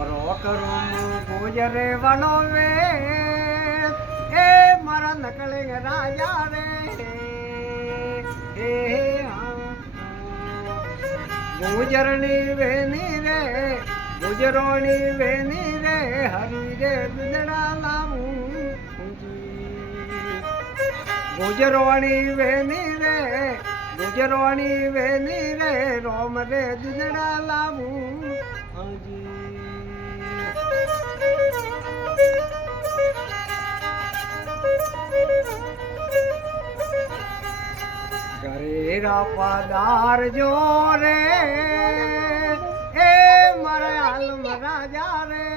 પરો કરું ગુજરે વનો વે એ મારા નકળે રાજા રે ગુજરની વેની રે ગુજરોની વેની રે હરી રે દુધડા લાવું ગુજરોની વેની રે ગુજરોની વેની રે રોમ રે દુધડા લાવું ઘરેરા પધાર જો રે એ મારા આલમ રાજા રે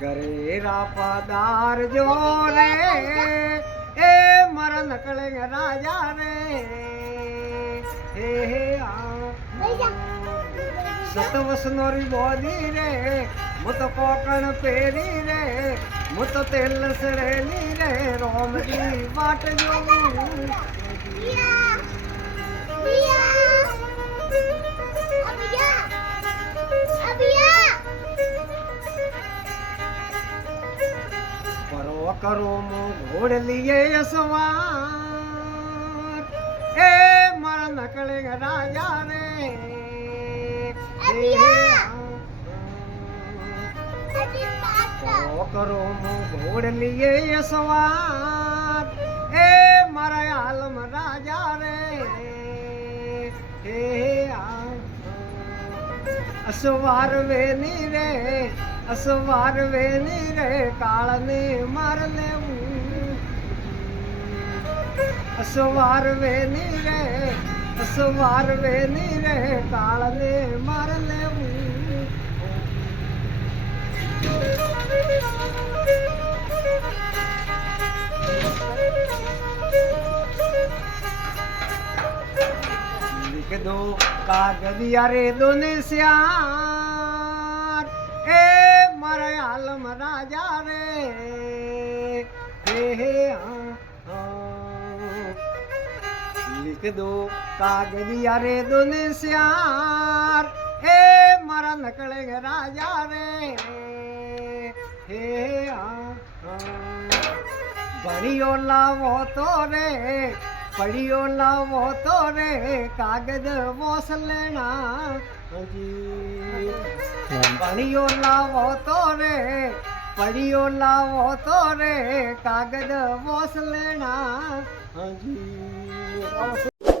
ઘરેરા પધાર જો રે એ મારા નકળે રાજા રે સતવસનોરી બોધી રે મુત કોકણ પેરી રે મુત તેલ સડેલી રે રોમની વાટ જોઉં પરો કરો મો ઘોડલીએ સવાર એ મારા નકળે રાજા રે કરો મો ઘોડલીએ સવાર એ મારા આલમ રાજા રે અસવાર વેની રે અસવાર વેની રે કાળને માર લેવું અસવાર વેની રે અસવાર વેની રે કાળને માર લેવું लिख दो कागदिया रे दोने श्यार ए मारा आलम राजा रे लिख दो कागदिया रे दोने श्यार ए मारा नकले राजा रे बड़ियो लावो तो रे पड़ियो लावो तो रे कागज वोस लेना बड़ियो लावो तो रे पड़ियो लावो तो रे कागज वोस लेना जी